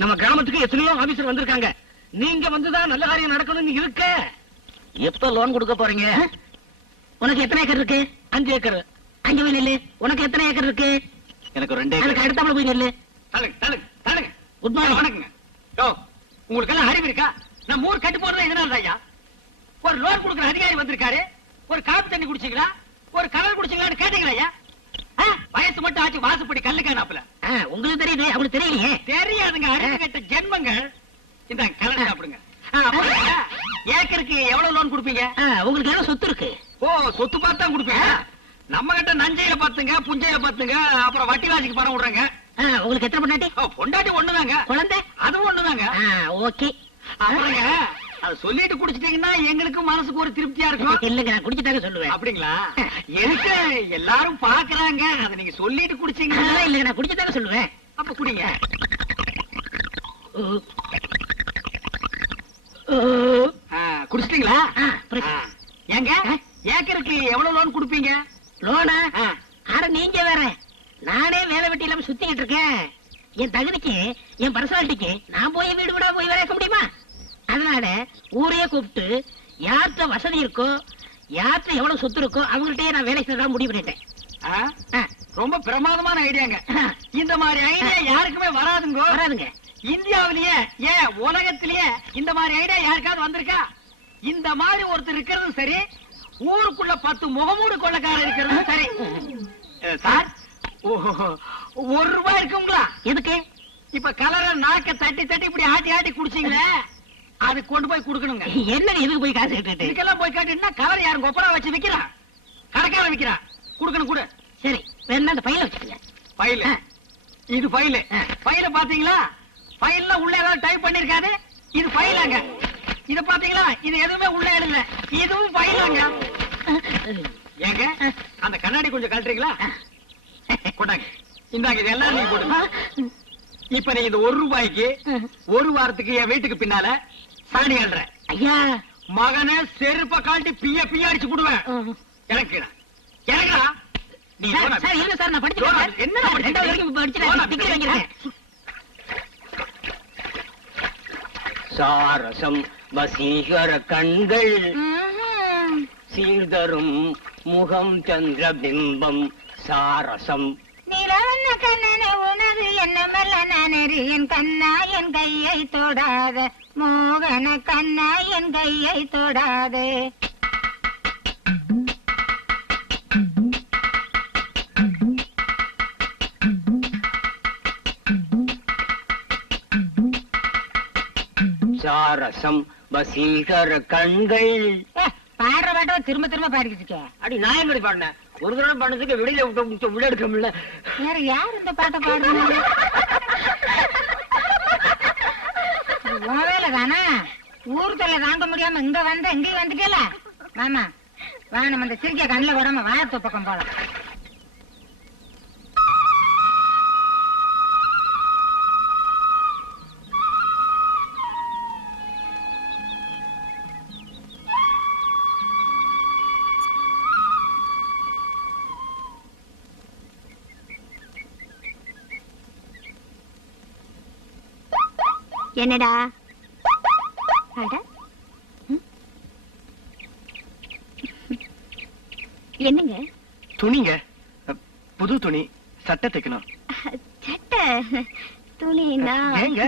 நம்ம கிராமத்துக்கு எத்தனையோ ஆபீசர் வந்திருக்காங்க. நீங்க வந்துதான் நல்ல காரியம் நடக்கணும்னு இருக்க. எப்ப லோன் கொடுக்க போறீங்க? உனக்கு எத்தனை ஏக்கர் இருக்கு? 5 ஏக்கர். அங்க போய் நெல்லு. உனக்கு எத்தனை ஏக்கர் இருக்கு? எனக்கு 2 அதுக்கு ஏக்கர். அடுத்தாப்புல போய் நெல்லு. தள்ளுங்க. Good morning. வணக்கங்க. உங்களுக்கு எல்லாம் அறிவு இருக்கா? நம்ம ஊர் கட்டு போறதா இதனால ஐயா. ஒரு லோன் கொடுக்குற அதிகாரி வந்திருக்காரு. ஒரு காப்பி தண்ணி குடிச்சீங்களா, ஒரு கலர் குடிச்சீங்களான்னு கேட்டீங்களா ஐயா? வயசு மட்டும் ஆச்சு, வாசுப்படி கல்லுக்கானாப்புல. உங்களுக்கு தெரியுது, அவங்களுக்கு தெரியலையே. தெரியாதுங்க, அறிவு கட்ட ஜென்மங்கள். இந்த கலர் சாப்பிடுங்க. ஏக்கருக்கு எவ்வளவு லோன் கொடுப்பீங்க? உங்களுக்கு எவ்வளவு சொத்து இருக்கு? ஓ, சொத்து பார்த்து தான் கொடுப்பீங்க. நம்ம கிட்ட நஞ்சையில பாத்துங்க, புஞ்சையில பாத்துங்க, அப்புறம் வட்டி வாசிக்கு பணம் விடுறாங்க. உங்களுக்கு எத்தனை பொண்டாட்டி? பொண்டாட்டி ஒண்ணுதாங்க. குழந்தை? அதுவும் ஒண்ணுதாங்க. ஓகே. அப்புறங்க அது சொல்லிட்டு குடிச்சிட்டீங்கன்னா எங்களுக்கு மனசுக்கு ஒரு திருப்தியா இருக்கும். இல்லங்க, நான் குடிச்சுட்டாங்க சொல்லுவேன். அப்படிங்களா? எனக்கு எல்லாரும் பாக்குறாங்க, அதை நீங்க சொல்லிட்டு குடிச்சீங்கன்னா. இல்லங்க, நான் குடிச்சுட்டாங்க சொல்லுவேன். அப்ப குடிங்க. குடிச்சிட்டீங்களா? ஏங்க ஏக்கருக்கு எவ்வளவு லோன் கொடுப்பீங்க? லோனா? ஆட நீங்க வேற. நானே வேலை வெட்டி இல்லாம சுத்திக்கிட்டு இருக்கேன். என் தகுதிக்கு, என் பர்சனாலிட்டிக்கு நான் போய் வீடு விட போய் வேலை வைக்க முடியுமா? அதனால ஊரையே கூப்பிட்டு யார்கிட்ட வசதி இருக்கோ, யார்கிட்ட எவ்வளவு சொத்து இருக்கோ அவங்கள்ட்டயே நான் வேலை செய்யறதா முடிவு பண்ணிட்டேன். ரொம்ப பிரமாதமான ஐடியாங்க. இந்த மாதிரி ஐடியா யாருக்குமே வராதுங்க. இந்தியாவிலேயே ஏன் உலகத்திலேயே இந்த மாதிரி ஐடியா யாருக்காவது வந்திருக்கா? இந்த மாதிரி ஒருத்தர் இருக்கிறதும் சரி, ஊருக்குள்ள 10 முகமூடு கொள்ளக்காரர் இருக்கிறதும் சரி. சார், ₹1 இருக்குங்களா? எதுக்கு? இப்ப கலரை நாக்க தட்டி தட்டி இப்படி ஆட்டி ஆட்டி குடிச்சீங்களே, அது கொண்டு போய் கொடுக்கணுங்க. என்ன எதுக்கு போய் காசு கேட்டு? இதுக்கெல்லாம் போய் காட்டினா கலர் யாரும் கொப்பரா வச்சு விக்கிறா? கடைக்கார விக்கிறா? கொடுக்கணும் கூட. சரி, வேணா அந்த பையில வச்சுக்கங்க. ஃபைல்? இது ஃபைல். ஃபைல பாத்தீங்களா? ஃபைல்ல உள்ள ஏதாவது டைப் பண்ணிருக்காது. இது ஃபைலாங்க. இத பாத்தீங்களா? இது எதுவுமே உள்ள எழுதல. இதுவும் ஃபைலாங்க. ஏங்க அந்த கண்ணாடி கொஞ்சம் கழட்டுறீங்களா? கொண்டாங்க. இந்தாங்க, இது எல்லாம் நீங்க போடுங்க. இப்ப நீங்க இந்த ₹1 ஒரு வாரத்துக்கு என் வீட்டுக்கு பின்னால சாணி அல்ற. ஐயா, மகனை செருப்ப காட்டி பிய அடிச்சு போடுவேன். எனக்கு நீ சார் இல்ல சார், நான் படிச்சிருக்கேன். என்ன படிச்சிருக்கேன், டிகிரி வாங்கிருக்கேன். சாரசம் வசீகர கண்கள், சீர்தரும் முகம் சந்திரபிம்பம் சாரசம். நிலவண்ண கண்ணனை உனது என்னமல்ல நனறி என் கண்ணா என் கையை தொடாத, மோகன கண்ணா என் கையை தொடாதே. சாரசம் வசீகர கண்கள். பாடுற பாட்டோ திரும்ப திரும்ப பாடிக்கிட்டு இருக்கேன். அடி நான் எப்படி பாடினேன்? ஒரு தடவை பண்ணதுக்கு வெளியில விட்டு உள்ள எடுக்க முடியல. வேற யார் இந்த பாட்டை பாடுறாங்க? வேலை தானே, ஊர் தொல்லை தாங்க முடியாம இங்க வந்து இங்கேயும் வந்துட்டேல. மாமா வா, நம்ம இந்த சிரிக்க கண்ணில் விடாம வாயத்து பக்கம் போலாம். என்னடா? என்னங்க? துணிங்க, புது துணி, சட்டை தைக்கணும். சட்டை துணினா? ஏங்க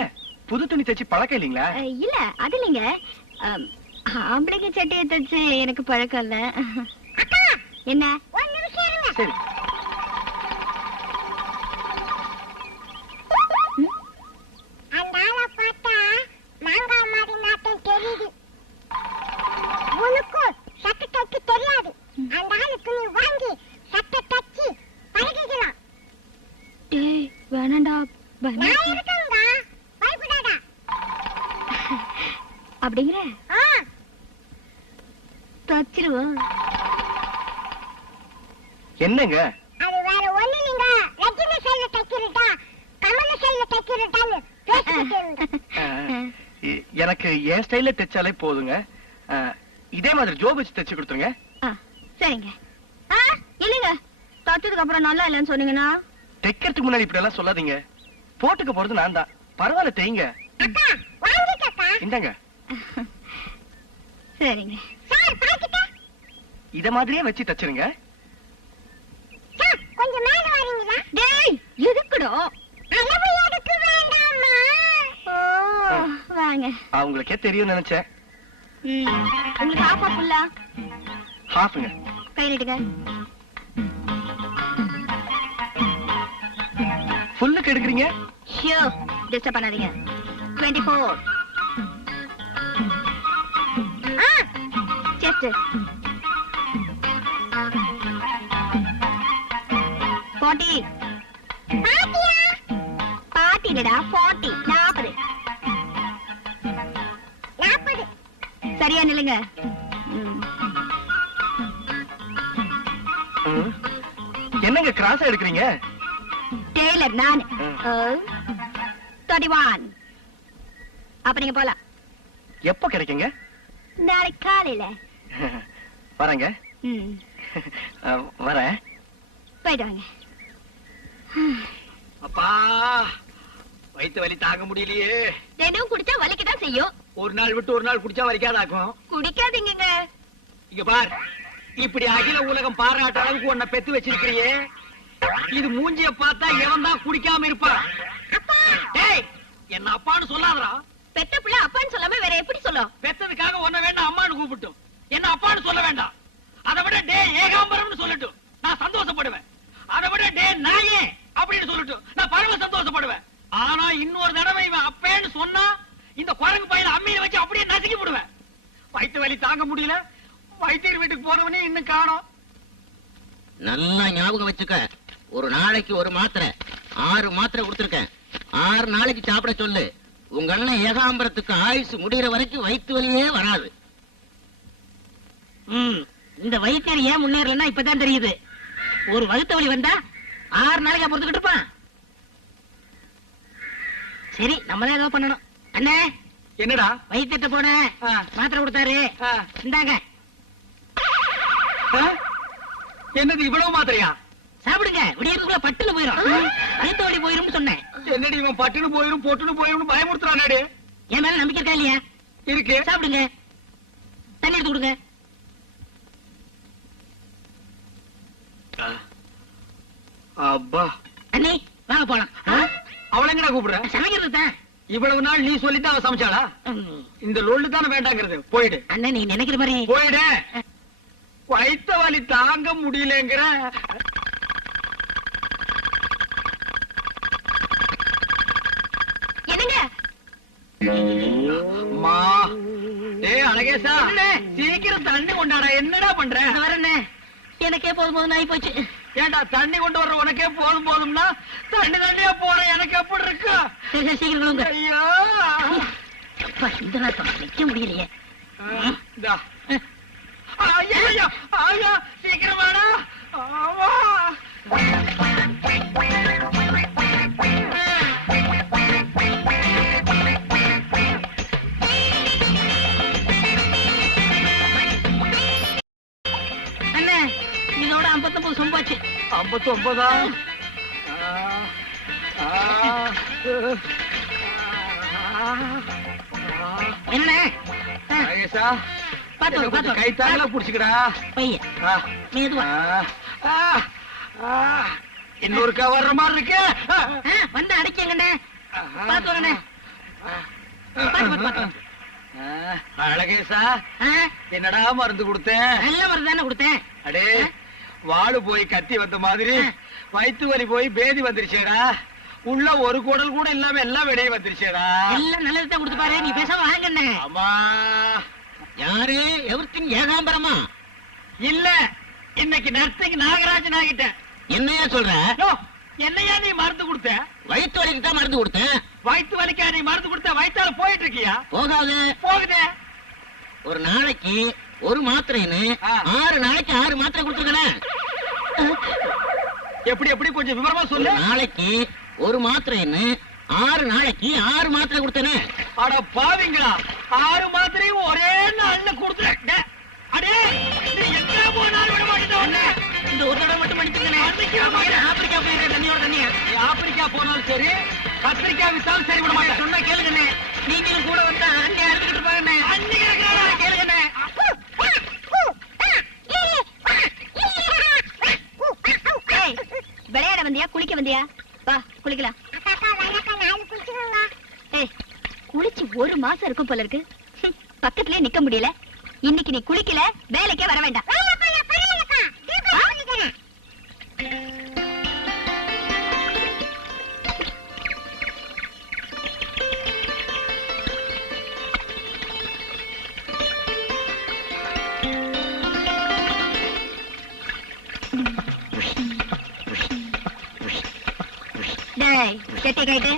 புது துணி தைச்சு பழக்கம் இல்லீங்களா? இல்ல அது இல்லைங்க, ஆம்பளைங்க சட்டையை தைச்சு எனக்கு பழக்கம் இல்ல. என்ன? சரி. அப்படிங்கிற தச்சிருவோம். என்னங்க? அது வேற ஒண்ணு இல்லங்க, ரஜினி சைல தைக்கிறதா கமல சைல தைக்கிறதான்னு பேசிட்டேன். எனக்கு என் ஸ்டைல்ல தைச்சாலே போதுங்க. இதே மாதிரி ஜோப் வச்சு தைச்சு கொடுத்துருங்க. சரிங்க. இல்லங்க, தச்சதுக்கு அப்புறம் நல்லா இல்லன்னு சொன்னீங்கன்னா? தைக்கிறதுக்கு முன்னாடி இப்படி எல்லாம் சொல்லாதீங்க. போட்டுக்க போறது நான் தான். பரவாயில்ல தேய்ங்க. அக்கா வாங்கிக்கக்கா. இந்தாங்க. சரிங்க சார். பாக்கிட்ட இத மாதிரியே வச்சு தச்சிருங்க. சார் கொஞ்சம் மேல வரீங்களா? டேய் எதுக்குடா? அளவு எடுக்க வேண்டாமா? ஓ வாங்க. அவங்களுக்கே தெரியும் நினைச்சேன். உங்களுக்கு ஆஃபா ஃபுல்லா? ஹாஃப்ங்க. கை நீட்டுங்க. ஃபுல்லுக்கு எடுக்கிறீங்க? ஷியோ டிஸ்டர்ப் பண்ணாதீங்க. 24 செஸ்ட் 40 பாட்டிடா 40 40 சரியா நில்லுங்க. என்னங்க கிராஸா எடுக்கிறீங்க? டெய்லர் நான். 31 அப்ப நீங்க போலாம். எப்போ கிடைக்குங்க? நாளைக்கு காலையில. வரேங்க. வரேன். போயிட்டு வாங்க. அப்பா வயித்து வலி தாங்க முடியலையே. ரெண்டும் குடிச்சா வலிக்கதான் செய்யும். ஒரு நாள் விட்டு ஒரு நாள் குடிச்சா வலிக்காதாக்கும். குடிக்காதீங்க. இங்க பார், இப்படி அகில உலகம் பாராட்ட அளவுக்கு உன்னை பெத்து வச்சிருக்கிறியே, இது மூஞ்சிய பார்த்தா எவன் தான் குடிக்காம இருப்பான்? டேய், என்ன அப்பான்னு சொல்லாதடா. பெத்த பிள்ளை அப்பான்னு சொல்லாம வேற எப்படி சொல்லும்? பெத்ததுக்காக உன்னை வேண்டாம் அம்மான்னு கூப்பிட்டும், என்ன அப்பான்னு சொல்ல வேண்டாம். அதை விட டே ஏகாம்பரம்னு சொல்லட்டும், நான் சந்தோஷப்படுவேன். அதை விட டே நாயே அப்படின்னு சொல்லட்டும், நான் பரம சந்தோஷப்படுவேன். ஆனா இன்னொரு தடவை இவன் அப்பேன்னு சொன்னா இந்த குரங்கு பையில அம்மியை வச்சு அப்படியே நசுக்கி விடுவேன். வயிற்று வலி தாங்க முடியல, வைத்தியர் வீட்டுக்கு போறவனே இன்னும் காணோம். நல்லா ஞாபகம் வச்சுக்க, ஒரு நாளைக்கு ஒரு மாத்திரை 6 மாத்திரை கொடுத்திருக்கேன். 6 நாளைக்கு சாப்பிட சொல்லு. உங்க அண்ணன் ஏகாம்பரத்துக்கு ஆயுசு முடிகிற வரைக்கும் வயிற்று வலியே வராது. இந்த வைத்தியர் ஏன் முன்னேறலன்னா இப்பதான் தெரியுது. ஒரு வகுத்த வலி வந்தா 6 நாளைக்கு பொறுத்துக்கிட்டு இருப்பான். சரி, நம்ம தான் ஏதோ பண்ணணும். அண்ணே, என்னடா? வைத்தியத்தை போன மாத்திரை கொடுத்தாரு, இந்தாங்க. என்னது இவ்வளவு மாத்திரையா? சாப்பிடுங்க, விடியதுக்குள்ள பட்டுன்னு போயிரும். வயிற்று வலி போயிரும் சொன்னேன். என்னடி இவன் பட்டுன்னு போயிரும் பொட்டுன்னு போயிரும் பயமுறுத்துறானே. என் மேல நம்பிக்கை இருக்கா இல்லையா? இருக்கு. சாப்பிடுங்க, தண்ணி எடுத்து கொடுங்க. அப்பா அண்ணி வாங்க போலாம். அவளை எங்கடா கூப்பிடுற? சமைக்கிறது தான். இவ்வளவு நாள் நீ சொல்லித்தான் அவ சமைச்சாளா? இந்த லொல்லு தானே வேண்டாங்கிறது. போயிடு. அண்ணன் நீ நினைக்கிற மாதிரி போயிடு. வயித்த வலி தாங்க முடியலங்கிற. என்னங்க? அம்மா, டேய் அழகேசா, சீக்கிரம் தண்ணி கொண்டாடா. என்னடா பண்ற? வரண்ணே, எனக்கே போதும் ஆகி போச்சு. ஏண்டா தண்ணி கொண்டு வர்ற உனக்கே போதும்னா தண்ணியா போற எனக்கு எப்படி இருக்கு? சரி சரி, சீக்கிரம் கொடுங்க. ஐயோ, அப்பா, இந்த நாட்டம் நிக்க முடியலையே. இந்தா. ஐயா, ஐயா, சீக்கிரம் வாடா. ஆமா. அண்ணே, இதோட 59 சொம்பாச்சு. 59? என்ன அழகேசா, பாத்து பாத்து கை தாங்களா புடிச்சுக்கடா. பையன் மெதுவா. இன்னொருக்கா வர்ற மாதிரி இருக்கு. வந்து அடைக்கங்கண்ணே. பாத்து வரண்ணே. பாத்து பாத்து. அழகேசா, என்னடா மருந்து கொடுத்தேன்? நல்ல மருந்து தானே கொடுத்தேன். அடே, வாடு போய் கத்தி வந்த மாதிரி வயிற்று வலி போய் பேதி வந்துருச்சேடா. உள்ள ஒரு குடல் கூட இல்லாம எல்லாம் வெளியே வந்துருச்சேடா. எல்லாம் நல்லதுதான் கொடுத்து பாரு. நீ பேசாம வாங்கண்ணே. ஆமா. யாரு? எவர்த்தின் ஏகாம்பரமா? இல்ல, இன்னைக்கு நர்த்தங்க நாகராஜன் ஆகிட்டேன். என்னையா சொல்ற? என்னையா நீ மருந்து கொடுத்த? வயிற்று வலிக்கு தான் மருந்து கொடுத்தேன். வயிற்று வலிக்கா நீ மருந்து கொடுத்த? வயிற்றால போயிட்டு இருக்கியா? போகாது. போகுதே. ஒரு நாளைக்கு ஒரு மாத்திரைன்னு 6 நாளைக்கு 6 மாத்திரை கொடுத்துருக்கேன். எப்படி எப்படி கொஞ்சம் விவரமா சொல்லு. நாளைக்கு ஒரு மாத்திரைன்னு 6 நாளைக்கு 6 மாத்திரை கொடுத்தேனே. அட பாவிங்களா, 6 மாத்திரையும் ஒரே நாள்ல கொடுத்துட்டேன். அடே, நீ எங்க போனாலும் விட மாட்டேன். இந்த ஒரு தடவை மட்டும் மன்னிச்சுக்கண்ணே. ஆப்பிரிக்கா போயிருக்க தண்ணியோட தண்ணியா? ஆப்பிரிக்கா போனாலும் சரி கத்திரிக்காய் வித்தாலும் சரி விட மாட்டேன். சொன்னா கேளுங்கண்ணே. நீங்களும் கூட வந்தா அண்ணே அறுத்துக்கிட்டு இருப்பாங்கண்ணே. கேளுங்கண்ணே. ஏய், விளையாட வந்தியா குளிக்க வந்தியா? வா குளிக்கலாம். ஏய், குளிச்சு ஒரு மாசம் இருக்கும் போல இருக்கு. பக்கத்துலயே நிக்க முடியல. இன்னைக்கு நீ குளிக்கல வேலைக்கே வர வேண்டாம். டேய், செட்டை கைட்டு.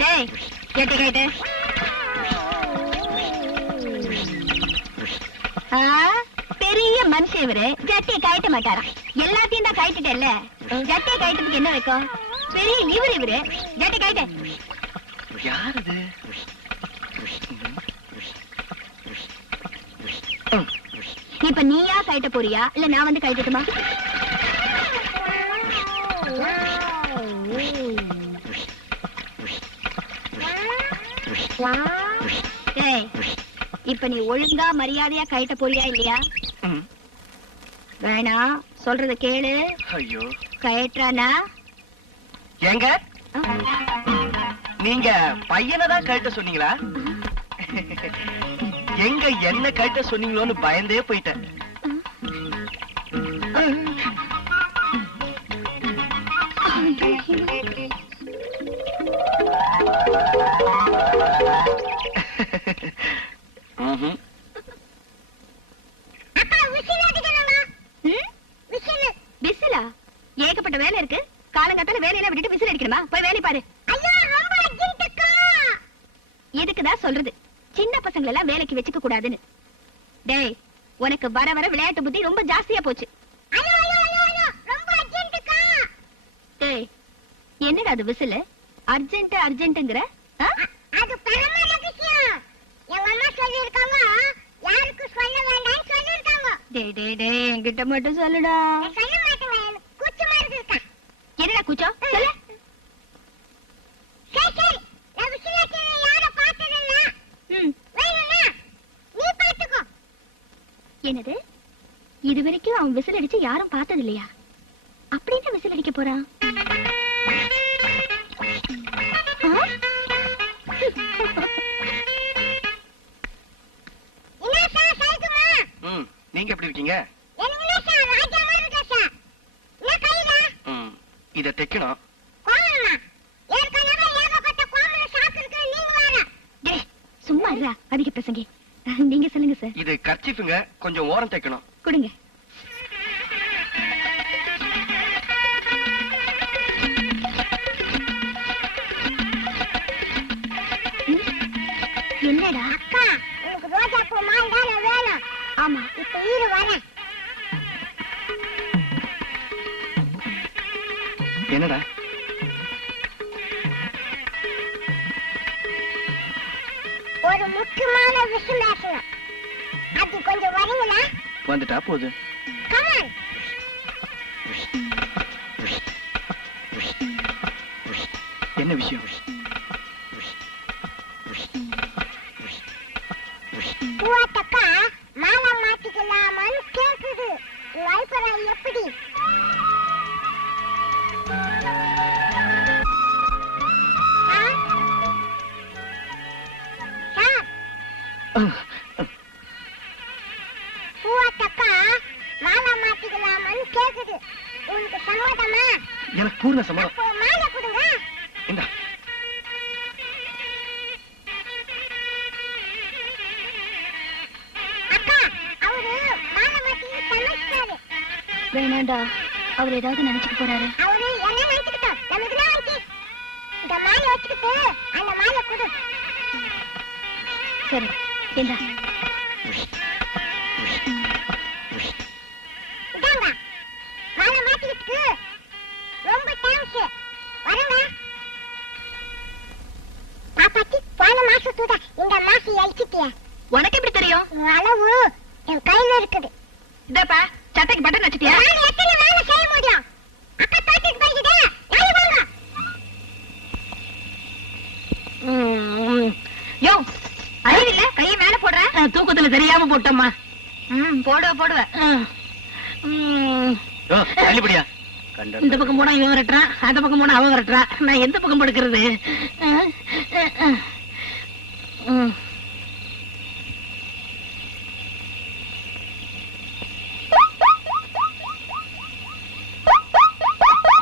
டேய், செட்டை கைட்டு. பெரிய மனுஷன் இவரு ஜட்டியை கழட்ட மாட்டாராம். எல்லாத்தையும் தான் கழட்டுட்டேல்ல, ஜட்டியை கழட்டதுக்கு என்ன வைக்கும்? பெரிய இவரு ஜட்டி கழட்ட. யார் இது? இப்ப நீயா கழட்ட போறியா இல்ல நான் வந்து கழட்டட்டுமா? ஏய், இப்ப நீ ஒழுங்கா மரியாதையா கழட்ட போறியா இல்லையா? ம். வேணாம், சொல்றத கேளு. ஐயோ, கழட்டானா? ஏங்க நீங்க பையனை தான் கழட்ட சொன்னீங்களா? எங்க என்ன கழட்ட சொன்னீங்களோன்னு பயந்தே போயிட்டேன். ம்ஹும். விசிலா? ஏகப்பட்ட வேலை இருக்கு. காலங்காத்தால வேலையெல்லாம் விட்டுட்டு விசில் அடிக்கணுமா? போய் வேலை பாரு. இதுக்குதான் சொல்றது சின்ன பசங்களை எல்லாம் வேலைக்கு வச்சுக்க கூடாதுன்னு. டேய், உனக்கு வர வர விளையாட்டு புத்தி ரொம்ப ஜாஸ்தியா போச்சு. டேய், என்னடா அது விசில்? அர்ஜென்ட் அர்ஜென்ட்ங்கற? அது பரம ரகசியம். எங்க அம்மா சொல்லிருக்காங்க, யாருக்கும் சொல்ல வேண்டாம்னு சொல்லிருக்காங்க. டேய் டேய் டேய், என்கிட்ட மட்டும் சொல்லுடா. நான் சொல்ல மாட்டேன், கூச்சமா இருக்குக்கா. என்னடா கூச்சம்? சொல்லு. சரி சரி, நான் விசிலாட்டி யாரை பார்த்ததில்ல. ம். வேணும்னா நீ பார்த்துக்கோ. என்னது? இது வரைக்கும் அவன் விசில் அடிச்சு யாரும் பார்த்தது இல்லையா? அப்படி என்ன விசில் அடிக்க போறான்? ஆ? என்ன சார் சைக்குமா? ம். நீங்க எப்படி இருக்கீங்க? எனக்கு என்ன சார் ராஜா மாதிரி இருக்கா சார்? என்ன கையில? ம். இத தைக்கணும். கோமலமா? ஏற்கனவே ஏகப்பட்ட கோமல சாக்கு இருக்கு, நீங்க வேற. டேய், சும்மா இருடா, அதிக பிரசங்கி. நீங்க சொல்லுங்க சார். இது கர்ச்சீஃப்ங்க, கொஞ்சம் ஓரம் தைக்கணும். கொடுங்க. ம், என்னடா? அக்கா, உனக்கு ரோஜா பூ மாலை தானே வேணும். ஆமா. இப்ப இரு வரேன். என்னடா? ஒரு முக்கியமான விஷயம் பேசணும். அது கொஞ்சம் வரீங்களா? வந்துட்டா போகுது. கமான். என்ன விஷயம்? பூவாத்தக்கா, மாலை மாத்திக்கலாமான்னு கேக்குது. உன் அபிப்பிராயம் எப்படி? சார்? சார், பூவாத்தக்கா, மாலை மாத்திக்கலாமான்னு கேக்குது. உனக்கு சம்மதமா? எனக்கு பூர்ண சம்மதம். அப்போ மாலை கொடுங்க. இந்தா. அக்கா, அவரு மாலை மாத்தி சமைச்சாரு. வேணாண்டா, அவர் ஏதாவது நினைச்சுக்க போறாரு. அவரு என்ன நினைச்சுக்கிட்டோம், நமக்கு என்ன ஆச்சு? இந்த மாலை வச்சுக்கிட்டு அந்த மாலை கொடு. சரி, இந்தா. இதாங்க, மாலை மாத்திக்கிட்டு ரொம்ப தேங்க்ஸ். வரங்க. பாப்பாத்தி, போன மாசத்தோட இந்த மாசம் அழிச்சிட்டிய. உனக்கு எப்படி தெரியும்? உன் அளவு என் கையில இருக்குது. இதாப்பா சட்டைக்கு பட்டன் வச்சுட்டியா? நான் எத்தனை வேலை செய்ய முடியும்? அக்கா தோட்டத்துக்கு போய்கிட்டே நாளை வாங்க. யோ அறிவில்ல கையை மேல போடுற. தூக்கத்துல தெரியாம போட்டோம்மா. போடுவ யோ, தள்ளிப்படியா. இந்த பக்கம் போனா இவன் விரட்டுறான், அந்த பக்கம் போனா அவன் விரட்டுறான். நான் எந்த பக்கம் படுக்கிறது?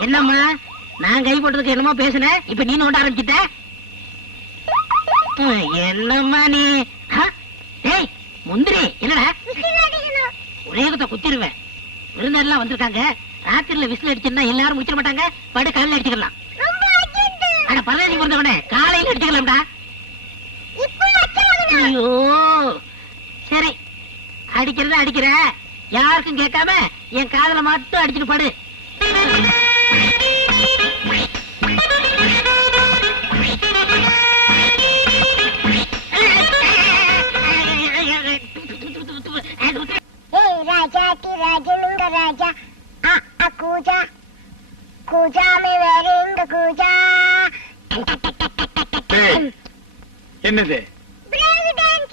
என்னம்மா நான் கை போட்டதுக்கு என்னமோ பேசுனேன், இப்ப நீ நோண்ட ஆரம்பிச்சிட்ட. என்னம்மா நீ? டேய் முந்திரி என்னடா? ஒரே குத்த குத்திருவேன். விருந்தெல்லாம் வந்திருக்காங்க. ராத்திரில விசில் அடிச்சுன்னா எல்லாரும் முடிச்சிட மாட்டாங்க. படு காலையில அடிச்சுக்கலாம். ஆனா பரவாயில்ல பொறுத்தவனே காலையில அடிச்சுக்கலாம்டா. ஐயோ சரி அடிக்கிறத அடிக்கிற, யாருக்கும் கேட்காம என் காதல மட்டும் அடிச்சுட்டு படு. राजा राजनुंगा राजा कूजा कूजा में वेरिंग कूजा. என்னது ब्रेक डांस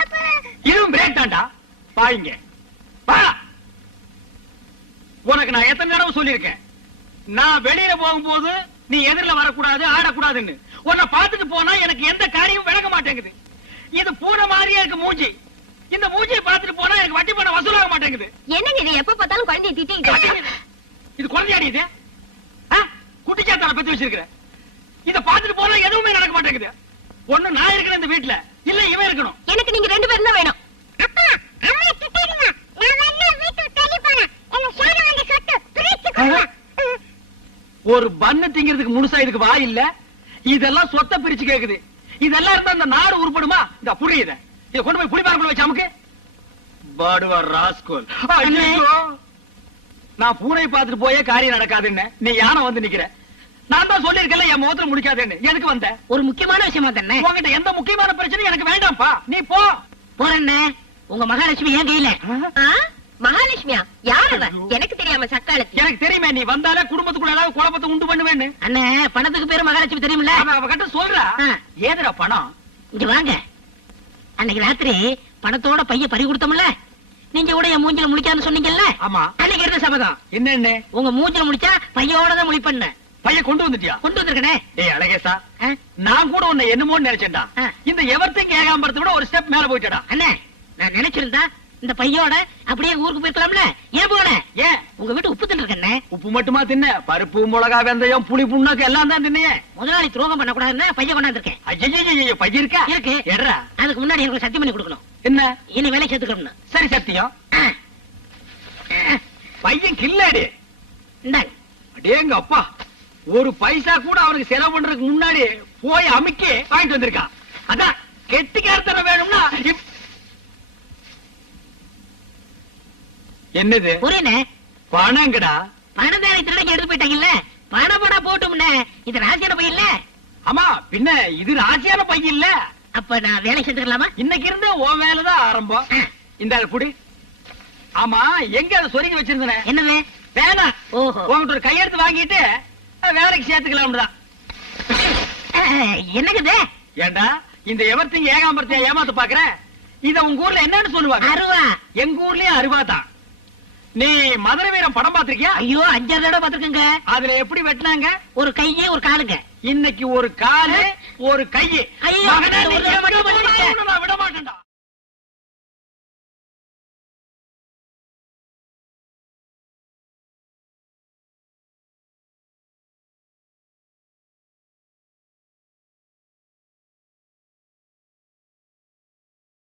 அப்பா இதுவும் பிரேக் தான்டா. பாருங்க வா. உனக்கு நான் எத்தனை தடவை சொல்லியிருக்கேன், நான் வெளியில போகும்போது நீ எதிரில வரக்கூடாது, ஆடக்கூடாதுன்னு. உன்னை பார்த்துட்டு போனா எனக்கு எந்த காரியமும் விளக்க மாட்டேங்குது. இது பூனை மாதிரியே இருக்கு மூஞ்சி. இந்த மூஞ்சியை பார்த்துட்டு போனா எனக்கு வட்டி பணம் வசூலாக மாட்டேங்குது. என்னங்க இது எப்ப பார்த்தாலும் குழந்தைய திட்டிட்டு? இது குழந்தையாடி இது? குட்டிச்சாத்தான பத்தி வச்சிருக்கிற. இத பார்த்துட்டு போனா எதுவுமே நடக்க மாட்டேங்குது. ஒண்ணு நான் இருக்கிறேன் இந்த வீட்டுல, இல்ல இவன் இருக்கணும். எனக்கு நீங்க 2 பேரும் தான் வேணும். அப்பா அம்மா திட்டிடுங்க. நான் வந்து வீட்டுக்கு தள்ளி போறேன். என்ன சேர வந்து சொட்டு பிரிச்சு கொடு. ஒரு பண்ணு திங்கிறதுக்கு முழுசா இதுக்கு வாய் இல்ல. இதெல்லாம் சொத்தை பிரிச்சு கேக்குது. இதெல்லாம் இருந்தா அந்த நாடு உருப்படுமா? இந்த புரியுத இத கொண்டு போய் புளிப்பாரக்குள்ள வச்சு அமுக்கு. பாடுவா ராஸ்கோல். நான் பூனை பார்த்துட்டு போயே காரியம் நடக்காதுன்னு நீ யானை வந்து நிக்கிற. நான் தான் சொல்லிருக்கேன் என் முகத்துல முடிக்காதுன்னு. எதுக்கு வந்த? ஒரு முக்கியமான விஷயமா தானே. உங்ககிட்ட எந்த முக்கியமான பிரச்சனையும் எனக்கு வேண்டாம்ப்பா. நீ போ. போறேன்னு உங்க மகாலட்சுமி ஏன் கையில? மகாலட்சுமியா? யார் அவ? எனக்கு தெரியாம சக்காலத்தி. எனக்கு தெரியுமே, நீ வந்தாலே குடும்பத்துக்குள்ள ஏதாவது குழப்பத்தை உண்டு பண்ணுவேன்னு. அண்ணே பணத்துக்கு பேரு மகாலட்சுமி தெரியுமில்ல? அவகிட்ட சொல்றா. ஏதுடா பணம்? இங்க வாங்க. அன்னைக்கு ராத்திரி பணத்தோட பைய பறி கொடுத்தோம்ல, நீங்க கூட என் மூஞ்சில முடிக்காதுன்னு சொன்னீங்கல்ல? ஆமா. அன்னைக்கு இருந்த சபதம் என்னன்னு? உங்க மூஞ்சில முடிச்சா பையோட தான் முடிப்பண்ண. பைய கொண்டு வந்துட்டியா? கொண்டு வந்திருக்கனே. ஏய் அழகேசா, நான் கூட உன்னை என்னமோன்னு நினைச்சேன்டா. இந்த எவர்த்திங் ஏகாம்பரத்தை விட ஒரு ஸ்டெப் மேல போயிட்டடா. அண்ணே நான் நினைச்சிருந்தா இந்த பையோட அப்படியே ஊருக்கு போயிருக்கலாம்ல. ஏன் போன? ஏன் உங்க வீட்டு உப்பு தின்னுருக்கண்ணே. உப்பு மட்டுமா தின்ன? பருப்பு, மிளகா, வெந்தயம், புளி, புண்ணாக்கு எல்லாம் தான் தின்னையே. முதலாளி துரோகம் பண்ண கூடாதுன்னு பைய கொண்டாந்துருக்கேன். ஐயோ பைய இருக்கா? இருக்கு. எட்ரா. அதுக்கு முன்னாடி எனக்கு சத்தியம் பண்ணி கொடுக்கணும். என்ன? இனி வேலை சேர்த்துக்கணும்னு. சரி சத்தியம். பையன் கில்லாடி. இந்தாங்க. அடேங்க அப்பா, ஒரு பைசா கூட அவனுக்கு செலவு பண்றதுக்கு முன்னாடி போய் அமுக்கி வாங்கிட்டு வந்திருக்கான். அதான் கெட்டிக்காரத்தனம் வேணும்னா. என்னது? புரியல. பணங்கடா. பணம் தானே திருடங்க எடுத்து போயிட்டாங்கல்ல. பணம் போட்டும்னே. இது ராசியான பையன் இல்ல? ஆமா, பின்ன இது ராசியான பையன் இல்ல. அப்ப நான் வேலை செஞ்சுக்கலாமா? இன்னைக்கு இருந்து உன் வேலைதான் ஆரம்பம். இந்த குடி. ஆமா, எங்க அதை சொருகி வச்சிருந்தேன்? என்னது? வேணாம். ஓஹோ. உங்ககிட்ட ஒரு கையெழுத்து வாங்கிட்டு வேலைக்கு சேர்த்துக்கலாம். என்னக்குது? ஏண்டா இந்த எவர்த்திங் ஏகாம்பரத்தை ஏமாத்து பாக்குற? இத உங்க ஊர்ல என்னன்னு சொல்லுவாங்க? அருவா. எங்க ஊர்லயும் அருவா தான். நீ மதுரை வீரம் படம் பாத்திருக்கியா? ஐயோ 5 தடவை பாத்துருக்கங்க. அதுல எப்படி வெட்டினாங்க? ஒரு கையே ஒரு காலுங்க. இன்னைக்கு ஒரு காலு ஒரு கையை ஐயோ, விட மாட்டேன்டா.